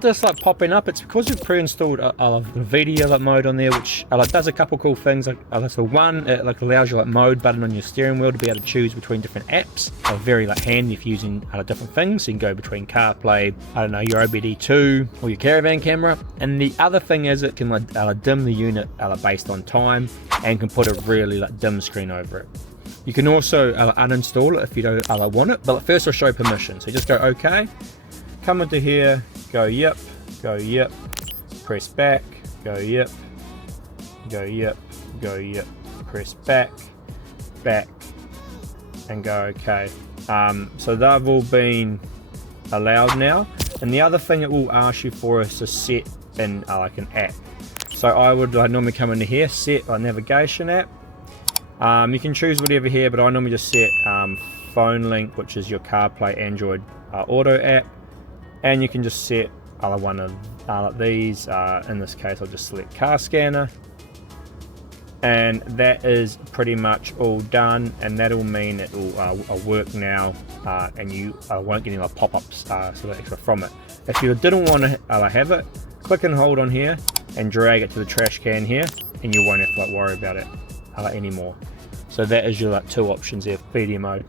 Just like popping up, it's because we've pre-installed a Vhedia Mode on there, which does a couple cool things. So one, it allows you mode button on your steering wheel to be able to choose between different apps. Very handy if using different things. So you can go between CarPlay, your OBD2 or your Caravan Camera. And the other thing is it can dim the unit based on time, and can put a really dim screen over it. You can also uninstall it if you don't want it. But first I'll show permissions. So just go OK, come into here, go yep, press back, go yep, press back, and go OK. So they've all been allowed now. And the other thing it will ask you for is to set in an app. So I would normally come into here, set a navigation app. You can choose whatever here, but I normally just set phone link, which is your CarPlay Android auto app. And you can just set one of these. In this case, I'll just select car scanner, and that is pretty much all done. And that'll mean it will work now, and you won't get any pop-ups extra from it. If you didn't want to have it, click and hold on here and drag it to the trash can here, and you won't have to worry about it anymore. So that is your two options there, Vhedia Mode.